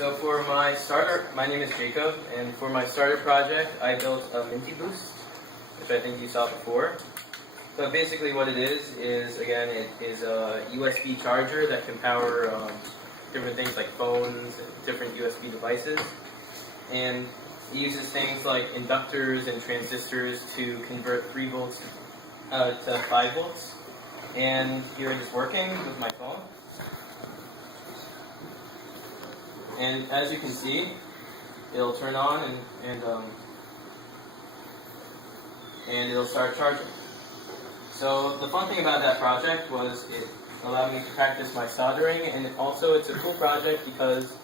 So for my starter, my name is Jacob, and for my starter project, I built a Minty Boost, which I think you saw before. So basically what it is again, it is a USB charger that can power different things like phones, different USB devices. And it uses things like inductors and transistors to convert 3 volts to 5 volts. And here it is working with my phone. And as you can see, it'll turn on and it'll start charging. So the fun thing about that project was it allowed me to practice my soldering, and also it's a cool project because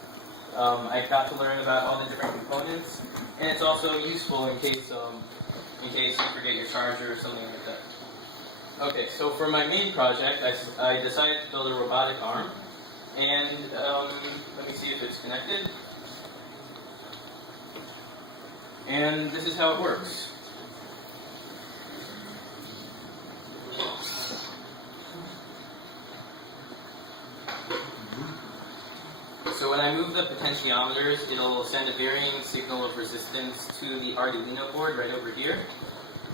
I got to learn about all the different components, and it's also useful in case you forget your charger or something like that. Okay, so for my main project, I decided to build a robotic arm, and let me see if it's connected. And this is how it works. So when I move the potentiometers, it'll send a varying signal of resistance to the Arduino board right over here.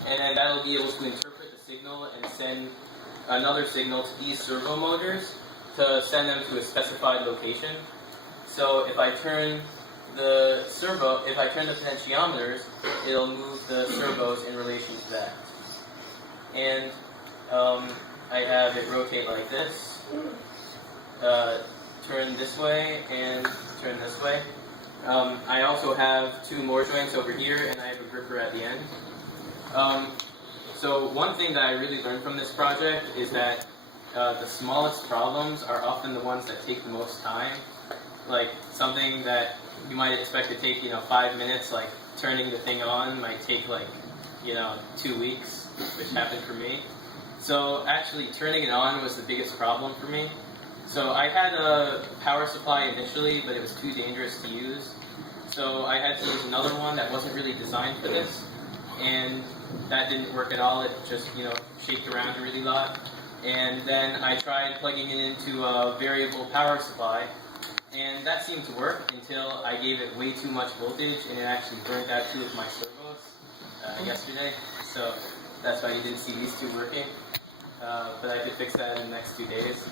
And then that'll be able to interpret the signal and send another signal to these servo motors to send them to a specified location. So if I turn the potentiometers, it'll move the servos in relation to that. And I have it rotate like this. Turn this way and turn this way. I also have 2 more joints over here, and I have a gripper at the end. So one thing that I really learned from this project is that the smallest problems are often the ones that take the most time. Like something that you might expect to take 5 minutes, like turning the thing on, might take 2 weeks, which happened for me. So actually turning it on was the biggest problem for me. So I had a power supply initially, but it was too dangerous to use. So I had to use another one that wasn't really designed for this, and that didn't work at all. It just, shaked around a really lot. And then I tried plugging it into a variable power supply, and that seemed to work until I gave it way too much voltage, and it actually burnt out 2 of my servos yesterday. So that's why you didn't see these 2 working. But I did fix that in the next 2 days.